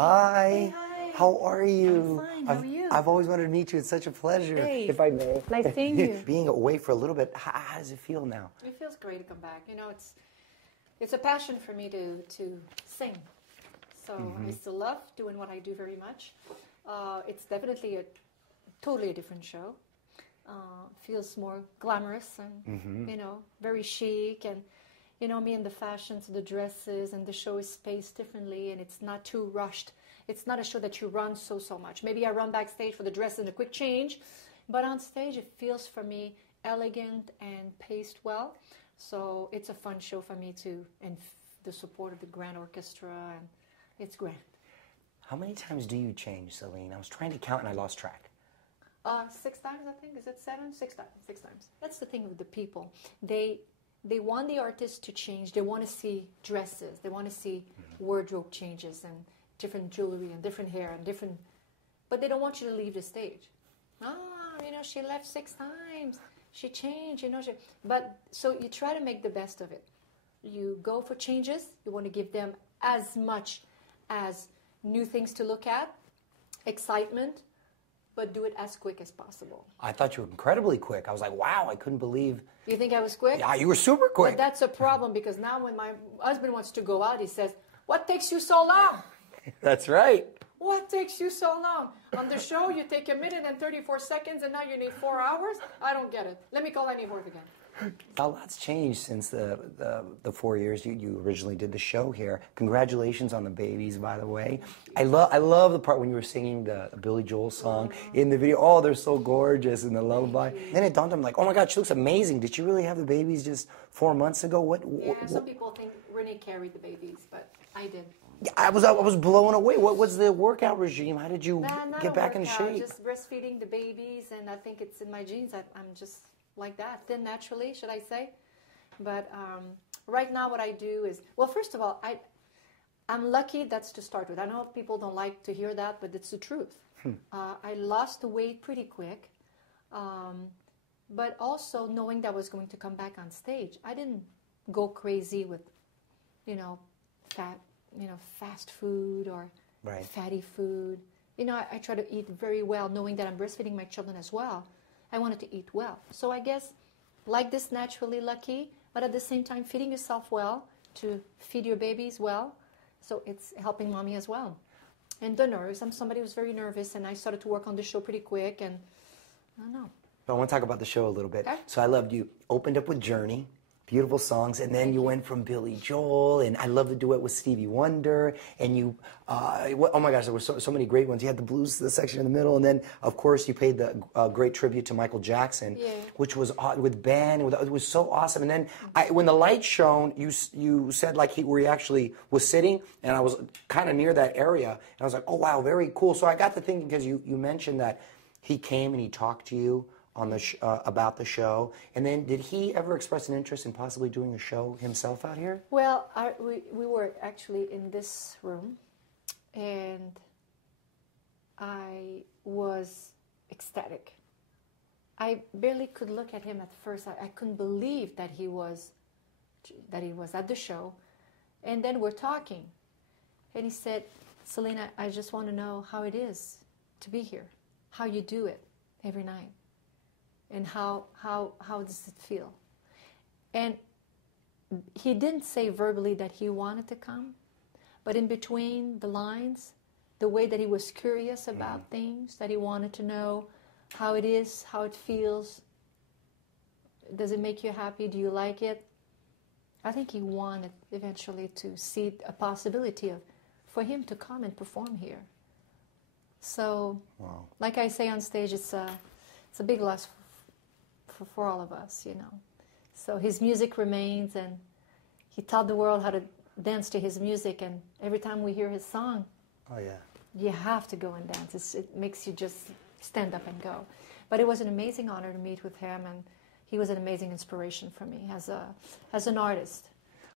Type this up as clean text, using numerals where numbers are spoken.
Hi. Hi. How are you? I'm fine. How are you? I've always wanted to meet you. It's such a pleasure, Hey. if I may. Nice seeing you. Being away for a little bit, how does it feel now? It feels great to come back. You know, it's a passion for me to sing. So I still love doing what I do very much. It's definitely totally a different show. Feels more glamorous and you know, very chic, and you know, me and the fashions, the dresses, and the show is spaced differently, and it's not too rushed. It's not a show that you run so much. Maybe I run backstage for the dress and a quick change, but on stage it feels for me elegant and paced well. So it's a fun show for me too, and the support of the grand orchestra, and it's grand. How many times do you change, Celine? I was trying to count and I lost track. 6 times, I think. Is it 7? 6 times. 6 times. That's the thing with the people. They want the artist to change. They want to see dresses. They want to see wardrobe changes and different jewelry and different hair and different. But they don't want you to leave the stage. You know, she left 6 times. She changed. You know, but so you try to make the best of it. You go for changes. You want to give them as much as new things to look at, excitement, but do it as quick as possible. I thought you were incredibly quick. I was like, wow, I couldn't believe. You think I was quick? Yeah, you were super quick. But that's a problem, because now when my husband wants to go out, he says, "What takes you so long?" That's right. What takes you so long? On the show, you take 1 minute and 34 seconds, and now you need 4 hours? I don't get it. Let me call Annie Horth again. A lot's changed since the 4 years you originally did the show here. Congratulations on the babies, by the way. I love the part when you were singing the Billy Joel song in the video. Oh, they're so gorgeous in the lullaby. Then it dawned on me, like, oh my God, she looks amazing. Did she really have the babies just 4 months ago? Yeah, some people think Renee carried the babies, but I did. Yeah, I was blown away. What was the workout regime? How did you get back into shape? Just breastfeeding the babies, and I think it's in my genes. I'm just like that, thin naturally, should I say. But right now what I do is, well, first of all, I'm lucky. That's to start with. I know people don't like to hear that, but it's the truth. I lost the weight pretty quick, but also knowing that I was going to come back on stage, I didn't go crazy with, you know, fast food or fatty food. You know, I try to eat very well, knowing that I'm breastfeeding my children as well. I wanted to eat well. So I guess like this, naturally lucky, but at the same time feeding yourself well to feed your babies well. So it's helping mommy as well. And the nerves, I'm somebody who's very nervous, and I started to work on the show pretty quick, and I don't know. I want to talk about the show a little bit. Okay. So I loved you opened up with Journey, beautiful songs, and then you went from Billy Joel, and I love the duet with Stevie Wonder, and you, oh my gosh, there were so many great ones. You had the blues section in the middle, and then, of course, you paid the great tribute to Michael Jackson, which was with Ben. It was so awesome. And then when the light shone, you said like where he actually was sitting, and I was kind of near that area, and I was like, oh, wow, very cool. So I got to thinking, because you mentioned that he came and he talked to you on the about the show, and then did he ever express an interest in possibly doing a show himself out here? Well, we were actually in this room, and I was ecstatic. I barely could look at him at first. I couldn't believe that he was at the show, and then we're talking, and he said, "Selena, I just want to know how it is to be here, how you do it every night. And how does it feel?" And he didn't say verbally that he wanted to come, but in between the lines, the way that he was curious about things, that he wanted to know how it is, how it feels, does it make you happy, do you like it? I think he wanted eventually to see a possibility for him to come and perform here. So, like I say on stage, it's a big loss for all of us, you know. So his music remains, and he taught the world how to dance to his music, and every time we hear his song, you have to go and dance. It makes you just stand up and go. But it was an amazing honor to meet with him, and he was an amazing inspiration for me as an artist.